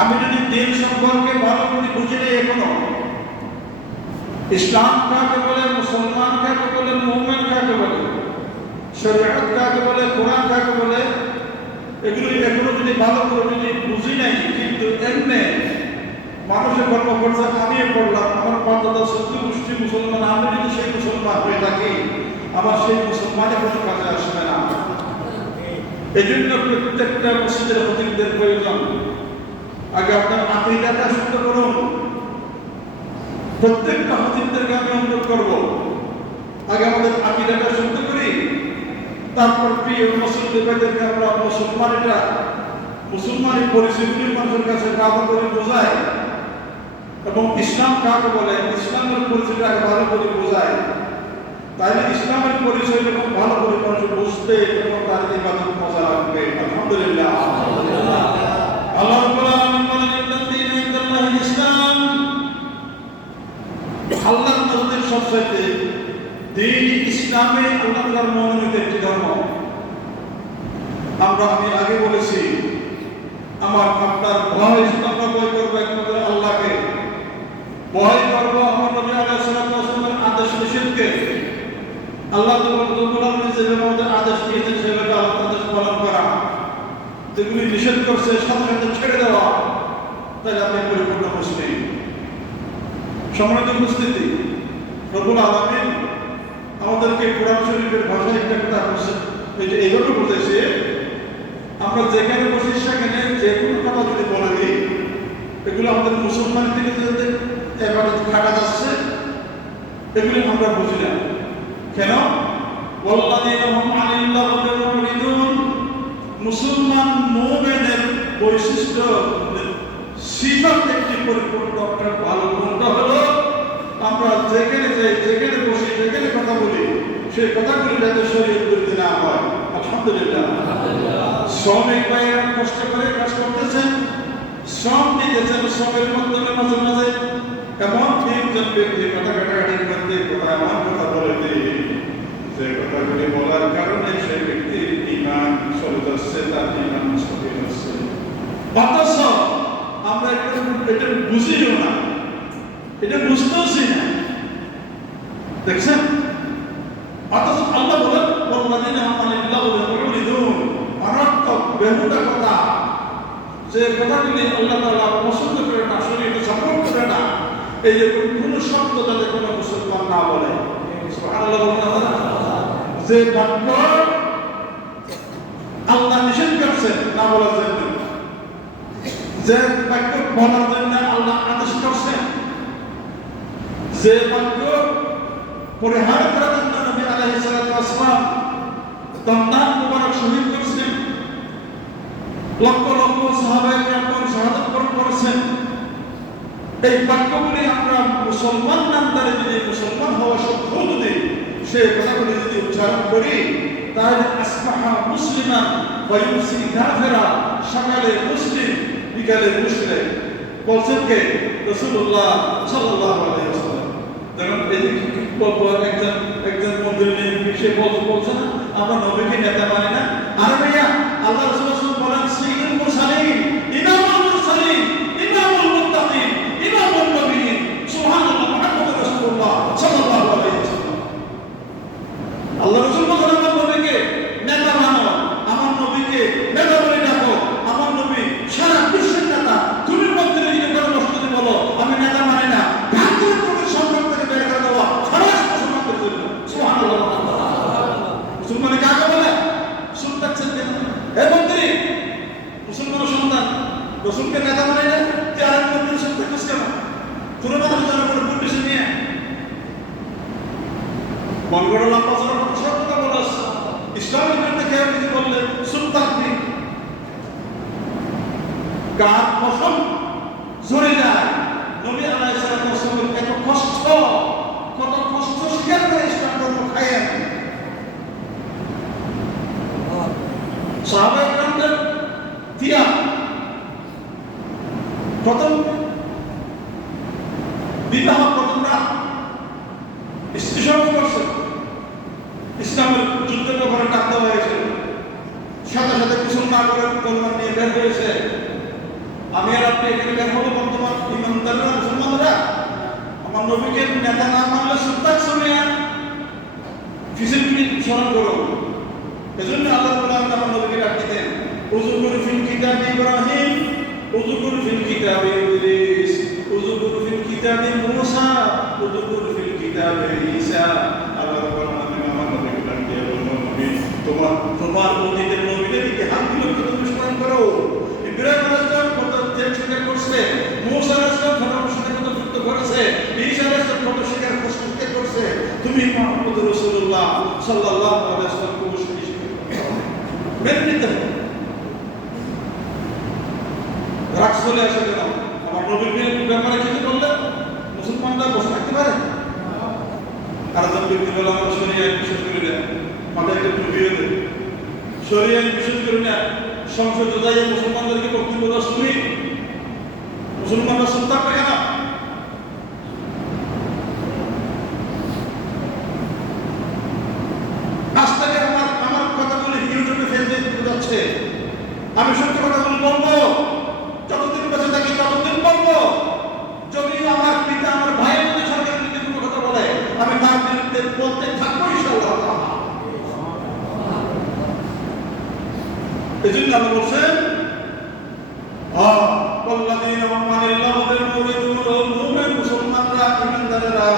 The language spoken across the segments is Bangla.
আমি যদি দিন সম্পর্কে ভালো করে বুঝি নেই এখনো, ইসলাম কাকে বলে, মুসলমান কাকে বলে, মুমিন কাকে বলে, শরীয়ত কাকে বলে, কোরআন কাকে বলে, এগুলো এখনো যদি ভালো করে যদি বুঝি নাই, কিন্তু এমনি মানুষের কর্ম করছে, আমিও করলাম, আমার পাঁচটা সত্যি গোষ্ঠী মুসলমান, আমি যদি সেই মুসলমান হয়ে থাকি, আমার সেই মুসলমানের কোনো কাজে আসবে না। এই জন্য প্রত্যেকটা মসজিদের খতিবদের প্রয়োজন, আগে আপনার আকীদাটা শুদ্ধ করুন। প্রত্যেকটা খতিবদেরকে আমি অনুরোধ করব, আগে আমাদের আকীদাটা শুদ্ধ করি, তারপর প্রিয় মুসলমানদেরকে আমরা মুসলমানের পরিচয়গুলি মানুষের কাছে ভালো করে বোঝাই, এবং ইসলাম কাকে বলে, ইসলামের পরিচয়টাকে ভালো করে বোঝায়। তাইলে ইসলামের পরিচয় যখন ভালো করে মানুষ বুঝতে এবং তার ইবাদত মজা রাখবে। আলহামদুলিল্লাহ। আল্লাহ রাব্বুল আলামিন বলেন, ইন্নাদ-দীন ইনদাল্লাহিল ইসলাম। আল্লাহর নজরে সবচেয়ে দ্বীন ইসলামে আল্লাহ তাআলার মনোনীত একটি ধর্ম। আমি আগে বলেছি, আমার আপনার ভয়, আমরা ভয় করবো একমাত্র আল্লাহকে, ভয় করবো আমার নবী আলাইহিস সালামের আদেশ নিষেধকে। আল্লাহ যেভাবে আমাদের আদেশ দিয়েছেন সেভাবে আল্লাহ আদেশ পালন করা, যেগুলি নিষেধ করছে সাথে সাথে ছেড়ে দেওয়া, তাহলে আপনি পরিপূর্ণ মুসলিম। সম্মানিত উপস্থিতি, রব্বুল আলামিন আমাদেরকে কোরআন শরীফের ভাষায় একটা কথা বলছেন, এইভাবে বুঝেছে, আমরা যেখানে বসি সেখানে যে কোনো কথা যদি বলে দিই, এগুলো আমাদের মুসলমান থেকে যাতে এবার খাটা যাচ্ছে, এগুলি আমরা বুঝি না কেন? মুসলমান মুমিনের বৈশিষ্ট্য সিফাত একটি পরিপূর্ণ একটা ভালো গুণটা হলো, আমরা যেখানে যাই, যেখানে বসি, যেখানে কথা বলি, সেই কথাগুলি যাতে শরীয়ত বিরোধী না হয়। আলহামদুলিল্লাহ। শ্রমিক ভাইয়েরা কষ্ট করে কাজ করতেছেন, শ্রম দিতেছেন, শ্রমের মাধ্যমে মাঝে মাঝে এমন তিনজন ব্যক্তি কথা কাটাকাটির মধ্যে এমন কথা বলে দিই, যে কথাগুলি বলার কারণে সেই ব্যক্তির ঈমান চলে যাচ্ছে, তার ঈমান নষ্ট হয়ে যাচ্ছে। অথচ আমরা এটা বুঝিও না, এটা বুঝতেওছি না, দেখছেন? অথচ আল্লাহ বলেন, ওয়াল্লাযীনা আমানু বিল্লাহি অনর্থক বেহুদা কথা, যে কথাগুলি আল্লাহ তাআলা পছন্দ করে না, শরীয়তে সাপোর্ট করে না, এই যে কোনো শব্দ যাতে কোনো মুসলমান না বলে। সুবহানাল্লাহ। যে বাক্য আল্লাহ নিষেধ করছেন না বলার জন্য, যে বাক্য বলার জন্য আল্লাহ আদেশ করছেন, যে বাক্য পরিহার করার জন্য নবী আলাইহিস সালাতু ওয়াস সালাম দন্দান মুবারক শহীদ করেছেন, লক্ষ লক্ষ সাহাবায়ে কেরাম শাহাদাত বরণ করেছেন, এই বাক্যগুলি আমরা মুসলমান নামদারে যদি, মুসলমান হওয়া সত্ত্বেও যদি সেই কথাগুলি যদি উচ্চারণ করি, তাহলে আসবাহা মুসলিমান ওয়া ইউমসি কাফিরা, সকালে মুসলিম বিকালে মুশরিক। বলছেন কে? রাসূলুল্লাহ সাল্লাল্লাহু আলাইহি ওয়াসাল্লাম। দেখুন এই একজন মন্দির নিয়ে সে বলছে না, আমরা নবীকে নেতা মানি না। আরে ভাইয়া, আল্লাহ রাসূল বলেন, সাইয়্যিদুল মুরসালিন, ইমামুল মুরসালিন, ইমামুল মুত্তাকিন, ইমামুল নবিয়্যিন, সুবহানাল্লাহ, মুহাম্মাদুর রাসূলুল্লাহ সাল্লাল্লাহু আলাইহি ওয়াসাল্লাম। আল্লাহ রাসূল বলেন, আমার নবীকে নেতা মানো, আমার নবীকে নেতা বলে ডাকো, আমার নবী সারা বিশ্বের নেতা। তুমি মধ্যে নিজে করে বসতে বলো আমি নেতা মানি না, ভারতের নবীর সম্পর্ক থেকে বের করে দেওয়া সমাজ মুসলমানদের জন্য। সুবহানাল্লাহ। মুসলমানে কাকে বলে? শুনতেছেন কেন? হে মন্ত্রী, মুসলমান সন্তান রসুলকে নেতা মানে না, যে আরেক মন্ত্রীর সাথে থাকছিস কেন? তোর কথা জানা করে পুলিশে নিয়ে মন গড়া লম্বা চড়া কথা সব কথা বলাস। ইসলামের বিরুদ্ধে কেউ কিছু বললে সুলতান কি গান পছন্দ ঝরে যায়। নবী আলাইহিস সালামের এত কষ্ট, কত কষ্ট স্বীকার করে ইসলাম ধর্ম খাইয়েন। সাহাবায়ে কেরামদের ত্যাগ, প্রথম বিবাহ, প্রথম রাত স্ত্রী সঙ্গ করছে, ইসলামের যুদ্ধের ব্যাপারে ডাকতে হয়েছে, সাথে সাথে কুসুম না করে তলোয়ার নিয়ে বের হয়েছে। আমি আর পার্টি এখানে বের হলো বর্তমান ইমানদাররা মুসলমানরা আমার নবীকে নেতা না মানলে সুত্তাক সময়া ফিজিবিলিটি স্মরণ করো। এজন্য আল্লাহ তাআলা আমার নবীকে ডাক দিতেন উযকুর ফিল কিতাবি ইব্রাহিম উযকুর ফিল কিতাবি ইদ্রিস উযকুর ফিল কিতাবি মূসা উযকুর ফিল কিতাবি ঈসা। আল্লাহ তাআলা আমার নবীকে ডাক দিয়ে বললেন নবী তোমার অতীতের নবীদের ইতিহাসগুলোকে তুমি স্মরণ করো। ইব্রাহিম আলাইহিস সালাম কত ত্যাগ স্বীকার করছে, মূসা আলাইহিস সালাম ধর্মের সাথে কত যুদ্ধ করেছে, ঈসা আলাইহিস সালাম কত স্বীকার করছে। তুমি মুহাম্মদ রাসূলুল্লাহ সাল্লাল্লাহু আলাইহি ওয়াসাল্লাম অবশ্যই মেনে নিতে হবে। রাগ চলে আসে কেন? আমার নবীর ব্যাপারে কিছু বললে মুসলমানরা বসে থাকতে পারে? আর যখন ব্যক্তি বলে আমরা শরিয়া বিশ্বাস করি না, মাথায় একটা টুপি হয়ে শরিয়া বিশ্বাস করি না, সংসদে যাই মুসলমানদেরকে বক্তব্য দেওয়া শুনি, মুসলমানরা শুনতে পারে কেন? আজ থেকে আমার কথাগুলি ইউটিউবে ফেসবুকে যাচ্ছে, আমি সত্য কথাগুলো বলবো, যতদিন বেঁচে থাকি ততদিন বলবো। যদি আমার পিতা আমার ভাই যদি সরকারের বিরুদ্ধে কোনো কথা বলে আমি তার বিরুদ্ধে বলতে থাকবো ইনশাআল্লাহ। এই জন্য আল্লাহ বলছেন মুসলমানরা ইমানদারেরা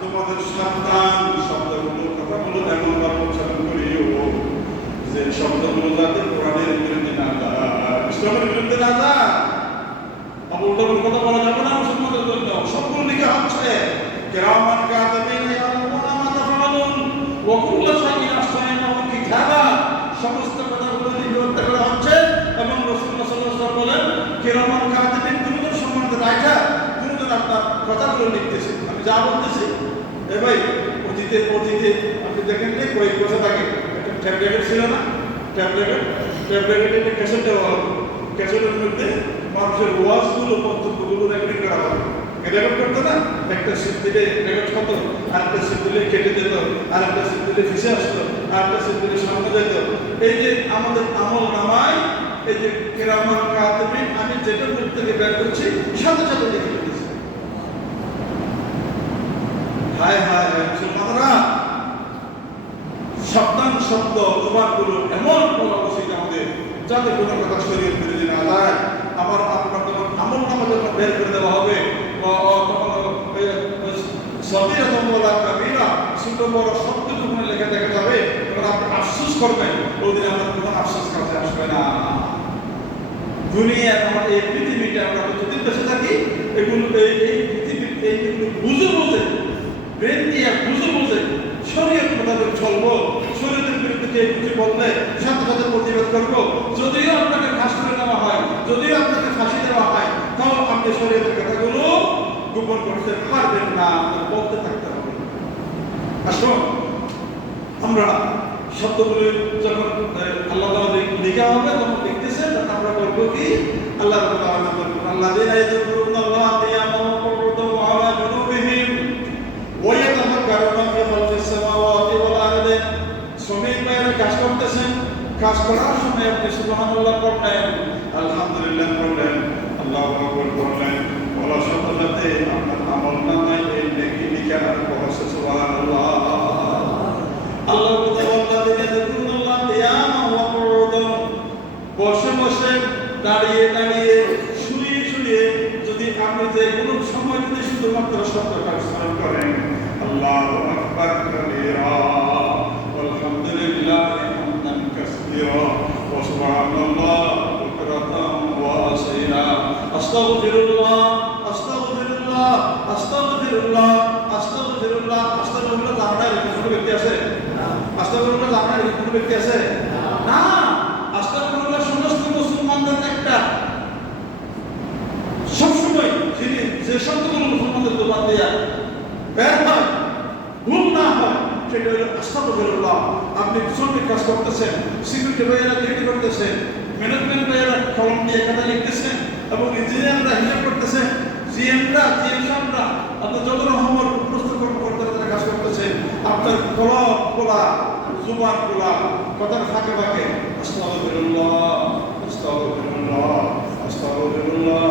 তোমাদের সাবধান, শব্দগুলো কথাগুলো এমন ভাবে উচ্চারণ করিও যে শব্দগুলো যাতে কোরআনের বিরুদ্ধে না যায়, ইসলামের বিরুদ্ধে না যায়। আবুল কথা বলা যাবে না মুসলমানদের জন্য। সবগুলো লিখা হচ্ছে কিরামান কাতিবিন ইয়ালামুনা মা তাফআলুন ওয়া কুল্লু শাইইন আহসানাহু কিতাবা। সমস্ত কথাগুলো লিপিবদ্ধ করা হচ্ছে এবং রাসূলুল্লাহ সাল্লাল্লাহু আলাইহি ওয়াসাল্লাম বলেন কিরামান কাতিবিন দুজন সম্মানিত রাইটার, দুজন আপনার কথাগুলো লিখতেছে। আমি যা বলতেছি এ ভাই অতীতে আপনি দেখেন না কয়েক বছর আগে একটা ট্যাবলেট ছিল না, ট্যাবলেটের একটা ক্যাসেট দেওয়া হতো, ক্যাসেটের মধ্যে মানুষের ওয়াজগুলো বক্তব্যগুলো রেকর্ডিং করা হবে। রেকর্ড করতো না, একটা সিট দিলে রেকর্ড হতো, আরেকটা সিট দিলে কেটে যেত, আরেকটা সিট দিলে ফিসে আসতো, আরেকটা সিট দিলে সামনে যেত। এই যে আমাদের আমল নামায় এই যে কিরামান কাতিবিন আমি যেটা মুখ থেকে বের করছি সাথে সাথে লিখে ফেলেছি। হায় হায় মুসলমানরা সাবধান শব্দ জবানগুলো এমন বলা উচিত আমাদের যাতে কোনো কথা শরীর বিরোধী না যায়। আমার আপনার যখন আমল নামা যখন বের করে দেওয়া হবে ছোট বড় শব্দ যখন লেখা দেখা যাবে তখন আপনি আফসোস করবেন, ওই দিন আমার কোনো আফসোস কাছে আসবে না। দুনিয়া আমার এই পৃথিবীটা আমরা যতদিন বেঁচে থাকি এগুলো এই পৃথিবীর এইগুলো বুঝে ব্রেন দিয়ে বুঝে শরীয়ত মোতাবেক চলবো। শরীয়তের বিরুদ্ধে কেউ কিছু বললে সাথে সাথে প্রতিবাদ করবো। যদিও আপনাকে ফাঁস করে নেওয়া হয়, যদিও আপনাকে ফাঁসি দেওয়া হয়, তাও আপনি শরীয়তের কথাগুলো গোপন করতে পারবেন না, বলতে থাকতে হবে। আসুন আমরা শব্দগুলো যখন আল্লাহ তাআলা লেখা হবে তখন দেখতেছে তখন আমরা বলবো কি আল্লাহ তাআলা বলবেন আল্লাযীনা ইয়াযকুরুনাল্লাহা কিয়ামান ওয়া qu'ুদান ওয়া আলা জুনুবিহিম ওয়া ইয়াতাফাক্কারুনা ফি খালকিস সামাওয়াতি ওয়াল আরদি। শ্রমিক ভাইরা কাজ করতেছেন, কাজ করার সময় আপনি সুবহানাল্লাহ পড়লেন, আলহামদুলিল্লাহ পড়লেন, আল্লাহু আকবার পড়লেন, বলার সাথে সাথে আপনার আমল নামায় এই নেকি লিখা আর পড়ছে সুবহানাল্লাহ। আল্লাহ বসে বসে দাঁড়িয়ে শুয়ে যদি আপনি যে কোনো সময় যদি শুধুমাত্র শব্দটা উচ্চারণ করেন আল্লাহু আকবার কাবীরা আলহামদুলিল্লাহি হামদান কাসীরা ওয়া সুবহানাল্লাহ বুকরাতাম ওয়া আসীরা আস্তাগফিরুল্লাহ আস্তাগফিরুল্লাহ আস্তাগফিরুল্লাহ আস্তাগফিরুল্লাহ আস্তাগফিরুল্লাহ জানার কোনো ব্যক্তি আছে? আস্তাগফিরুল্লাহ জানার কোনো ব্যক্তি আছে? না। আস্তাগফিরুল্লাহ সমস্ত মুসলমানদের একটা সবসময় যিনি যে শব্দগুলো মুসলমানদের জবান দিয়ে বের হয় ভুল না হয় সেটা হলো আস্তাগফিরুল্লাহ। আপনি শ্রমিক কাজ করতেছেন, সিকিউরিটি ভাইয়েরা ডিউটি করতেছেন, ম্যানেজমেন্ট ভাইয়েরা কলম দিয়ে খাতা লিখতেছেন এবং ইঞ্জিনিয়াররা হিসাব করতেছেন, জিএম সাহেবরা আপনি যত রকমের প্রস্তুত কর্মকর্তারা কাজ করতেছেন, আপনার কলম খোলা জুবান খোলা কথার ফাঁকে ফাঁকে আস্তাগফিরুল্লাহ আস্তাগফিরুল্লাহ আস্তাগফিরুল্লাহ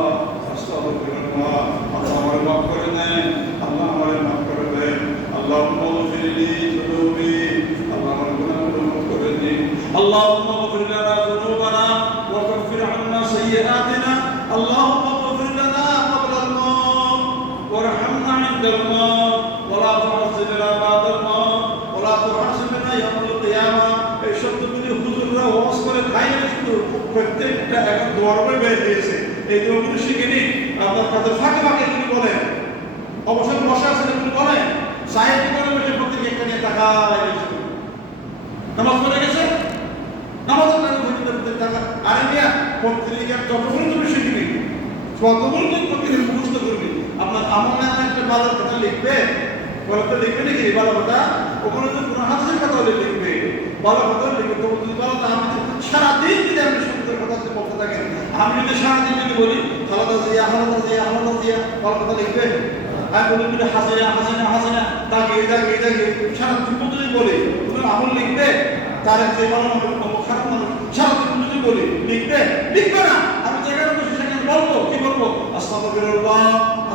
প্রত্যেকটা এখন দোয়ারবে বের হয়েছে, এই দোয়াগুলো শিখে নিন। আপনার কাছে ফাঁকে ফাঁকে এগুলি বলেন, অবসর বসে আছেন এগুলি বলেন, সাহেবটি করে বসে প্রত্যেক একটা নিয়ে তাকায় নামাজ পড়ে গেছে, নামাজের টাকা ঘটিতে প্রত্যেক টাকা আরে মিয়া পত্রিকার যতগুলো তুমি শিখবি ততগুলো তুমি পত্রিকা মুখস্থ করবি। আপনার আমার নামে একটা ভালো কথা লিখবে, ভালো কথা লিখবে নাকি ভালো কথা, ওখানে যদি কোনো হাদিসের কথা হলে লিখবে, ভালো কথা লিখবে। তবু যদি ভালো না, আমি সারাদিন যদি আপনি সুন্দর কথা বলতে থাকেন, আমি যদি সারাদিন যদি বলি খালাদা জিয়া খালাদা জিয়া খালাদা জিয়া, ভালো কথা লিখবে? আমি বলি যদি হাসিনা হাসিনা হাসিনা তাকে তাকে তাকে সারাদিন যদি বলি তুমি আমল লিখবে? তার যে ভালো মানুষ খারাপ মানুষ সারাদিন যদি বলি লিখবে? লিখবে না। আমি যেখানে বসে সেখানে বলবো, কি বলবো? আস্তাগফিরুল্লাহ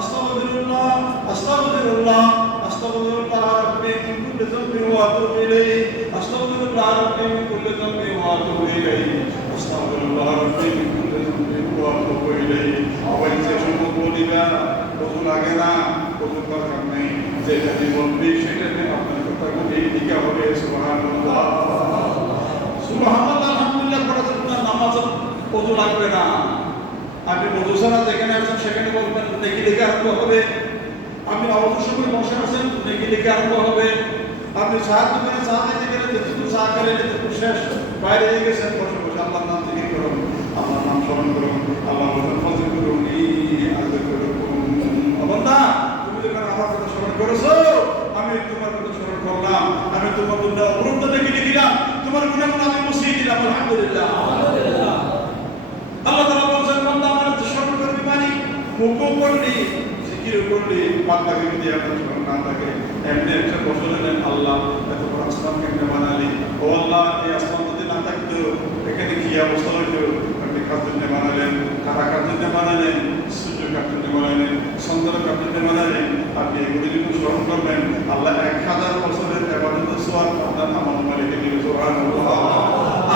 আস্তাগফিরুল্লাহ আস্তাগফিরুল্লাহ আস্তাগফিরুল্লাহ রাব্বি মিন কুল্লি যামবিন ওয়া আতুবু ইলাইহি আস্তাগফিরুল্লাহ রাব্বি মিন কুল্লি যামবিন ওয়া আতুবু ইলাইহি আস্তাগফিরুল্লাহ রাব্বি মিন কুল্লি যামবিন ওয়া আতুবু ইলাইহি। ওই যে সময় বলিবা ওযু লাগে না, ওযু দরকার নেই, যেটা দিয়ে বলবি সেটা দিয়ে আপনার কথাগুলি লিখা হবে। সুবহানাল্লাহ সুবহানাল্লাহ আলহামদুলিল্লাহ পড়ার জন্য নামাজ ওযু লাগবে না। আপনি ওযু ছাড়া যেখানে আছেন সেখানে বলবেন, নেকি লিখে আরম্ভ হবে। আপনি অবসর সময় বসে আছেন, নেকি লিখে আরম্ভ হবে। আপনি সাহায্য করে সাহায্য করে যেটুকু সাহায্য করে যেটুকু শেষ, বাইরে গেছেন বসে বসে আল্লাহর নাম জিকির করুন, আল্লাহর নাম স্মরণ করুন, আল্লাহর নাম ফজিল করুন। বান্দা তুমি যখন আমার কথা স্মরণ করেছো, আমি তোমার কথা স্মরণ করলাম, আমি তোমার গুনাহ অপরাধ দেখে দিলাম, তোমার গুনাহগুলো আমি মুছিয়ে দিলাম। আলহামদুলিল্লাহ আলহামদুলিল্লাহ। আল্লাহ তাআলা বলেন বান্দা আমার স্মরণ করবি মানে মুখও করলি জিকির করলি, বান্দাকে যদি আপনার স্মরণ না থাকে এমনি একটা বসলে নেন, আল্লাহ এত বড় আসমান কেমনে বানালি, ও আল্লাহ এই আসমান যদি না থাকতো এখানে কি অবস্থা হইতো? আপনি কার জন্য বানালেন, কারা কার জন্য বানালেন, সূর্য কার জন্য বানালেন, চন্দ্র কার জন্য বানালেন। আপনি এগুলি যখন স্মরণ করবেন আল্লাহ 1000 বছরের ইবাদতের সওয়াব আপনার আমার মালিকে দিবে। সুবহানাল্লাহ।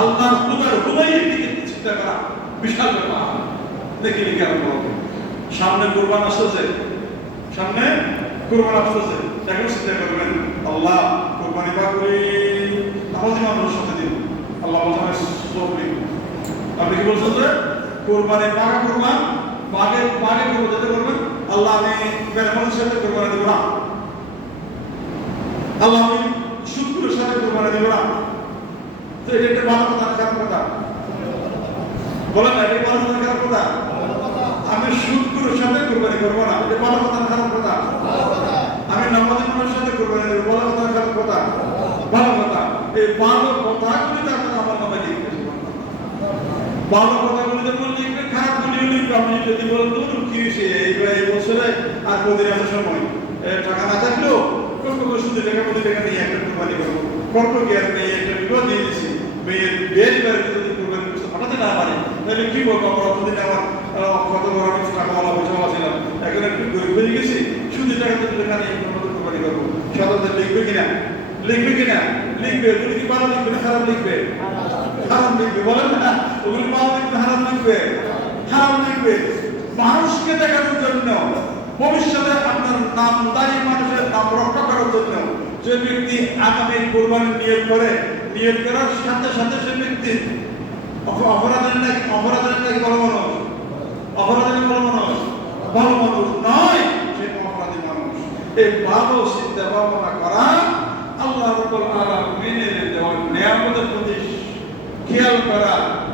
আল্লাহর খুদার হুদাইয়ের দিকে চিন্তা করা বিশাল ব্যাপার। দেখি কেন বলবো সামনে কুরবান আসছে, সামনে কুরবান আসছে, এখন চিন্তা করবেন আল্লাহ কুরবানি বা করি নামাজি মানুষের সাথে দিন, আল্লাহ বলছেন সব লিখুন। আপনি কি বলছেন যে কুরবানি পাকা কুরবান বাগে বাগে করবো যেতে করবেন, আল্লাহ আমি বেরমানের সাথে কুরবানি দেব না, আল্লাহ আমি শুক্রের সাথে কুরবানি দেব না। তো এটা একটা ভালো কথা খারাপ কথা বলেন না? এটা ভালো কথা খারাপ কথা? আমি শুক্রের সাথে কুরবানি করবো না, এটা ভালো কথা খারাপ কথা? আমি নামাজি মানুষের সাথে কুরবানি দেব, ভালো কথা খারাপ কথা? ভালো কথা। এই ভালো কথাগুলি আপনারা আমার নামে লিখবেন। ভালো কথাগুলি যখন লিখবেন, খারাপ গুলিও লিখবেন। আপনি যদি বলেন ধরুন কি হয়েছে এই বছরে আর কদিন আছে সময়, টাকা না থাকলেও শুধু টাকা প্রতি টাকা নিয়ে একটা কুরবানি করবো, করবো কি আর মেয়ে একটা বিবাহ দিয়ে দিয়েছি, মেয়ের বিয়ের বাড়িতে যদি কুরবানি করতে পাঠাতে না পারে তাহলে কি বলবো? আমার অতদিন আমার কত বড় আমি টাকাওয়ালা পয়সাওয়ালা ছিলাম, এখন একটু গরিব হয়ে গেছি, শুধু টাকা প্রতি টাকা নিয়ে কুরবানি করবো। সাধারণত লিখবে কিনা? লিখবে কিনা? লিখবে। ওগুলি কি ভালো লিখবে না খারাপ লিখবে? হারাম লিখবে। বলেন না ওগুলি ভালো লিখবে হারাম লিখবে? হারাম লিখবে। মানুষকে দেখানোর জন্য, ভবিষ্যতে আপনার নামদারি মানুষের নাম রক্ষা করার জন্য যে ব্যক্তি আগামী কুরবানি নিয়োগ করে, নিয়োগ করার সাথে সাথে সে ব্যক্তি অপরাধের নাকি ভালো মানুষ, অপরাধের ভালো মানুষ, ভালো মানুষ নয়, সে অপরাধী মানুষ। এই ভালো চিন্তা ভাবনা করা, আল্লাহ রাব্বুল আলামিনের দেওয়া নিয়ামতের প্রতি খেয়াল করা,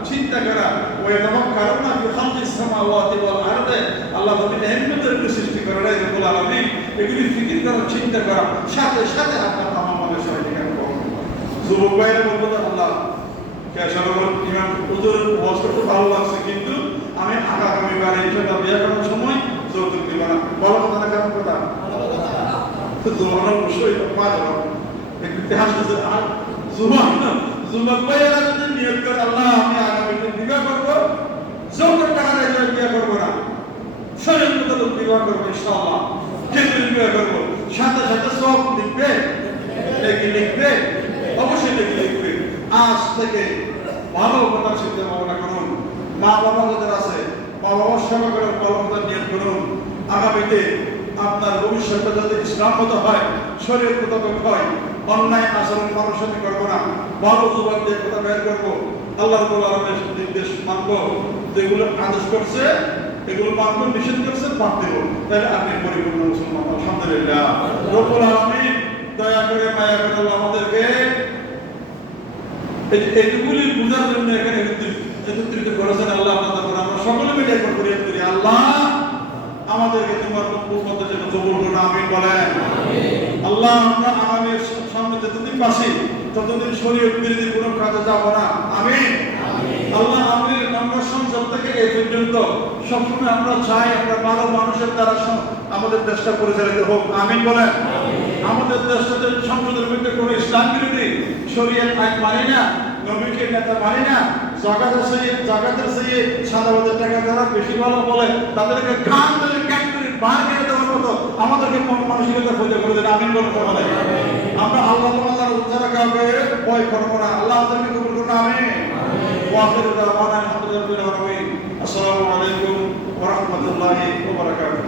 চিন্তা করা। ওই তাওয়াক্কালুনা ফি খালকিস সামাওয়াতি ওয়াল আরদি, আল্লাহ তাআলা নিয়ামতের সৃষ্টি করেন রব্বুল আলামিন, এগুলি ফিকির করা, চিন্তা করা, সাথে সাথে আপনার আমাদের সবাইকে করুন। যুবক ভাইরা বলবো আল্লাহ কেশাবর ইমাম হুজুর ওয়াজ করতে ভালো লাগছে, কিন্তু আমি আগামী বারে ইনশাআল্লাহ বিয়ে করার সময় যৌতুক দিব না। ভালো কথা না খারাপ কথা? তো জোয়ান অবশ্যই পাঁচ একটু হাসতেছে। আর যুবক ভাইয়েরা যদি নিয়োগ করে আল্লাহ আমি আগামীতে বিবাহ করবো, যৌতুক টাকা দিয়ে বিয়ে করবো না, শরীর মোতাবেক বিবাহ করবো ইনশাআল্লাহ, কিন্তু বিবাহ করবো, সাথে সাথে সব লিখবে, লিখবে, অবশ্যই লিখবে। আজ থেকে ভালো কথা চিন্তা ভাবনা করুন। মা বাবা যাদের আছে, মা বাবার সেবা করার ভালো কথা নিয়োগ করুন। আগামীতে আপনার ভবিষ্যৎটা যাতে ইসলামগত হয়, শরীয়ত মোতাবেক হয়, অন্যায় আচরণ মানুষের সাথে করবো না, ভালো জবাব দিয়ে কথা বের করবো। আল্লাহ রাব্বুল আলামিনের নির্দেশ মানবো, যেগুলো আদেশ করছে এগুলো মানবো, নিষেধ করছে বাদ দেব, তাহলে আপনি পরিপূর্ণ মুসলমান। আলহামদুলিল্লাহ। রব্বুল আলামিন দয়া করে মায়া করে আল্লাহ আমাদেরকে এইগুলি বোঝার জন্য এখানে একত্রিত করেছেন। আল্লাহ আমরা সকলে মিলে একবার ফরিয়াদ করি, আল্লাহ আমাদেরকে তোমার উম্মতের জন্য কবুল করুন, আমিন বলেন। আল্লাহ আমরা আগামীর সামনে যতদিন বাসি ততদিন শরীয়ত বিরোধী কোনো কাজে যাব না, আমিন। আল্লাহ আমরা সংসদ থেকে এই পর্যন্ত সবসময় আমরা চাই আমরা ভালো মানুষের দ্বারা আমাদের দেশটা পরিচালিত হোক, আমিন বলেন। আমাদের দেশটাতে সংসদের মধ্যে কোনো ইসলাম বিরোধী শরীয়ত আইন মানি না, নবীকে নেতা মানি না, জাকাতের সেই সাদাবাদের টাকা যারা বেশি ভালো বলে তাদেরকে খান ধরে ক্যাট করে বার করে দেওয়ার মতো আমাদেরকে মানসিকতা পয়দা করে দেন, আমিন বলতে হবে। আমরা আল্লাহ তাআলার উদ্ধার কাউকে ভয় করবো না, আল্লাহ আমাদেরকে কবুল করুন, আমিন। ওয়া আখিরু দাওয়ানা আলহামদুলিল্লাহি রাব্বিল আলামিন। আসসালামু আলাইকুম ওয়া রাহমাতুল্লাহি ওয়া বারাকাতুহু।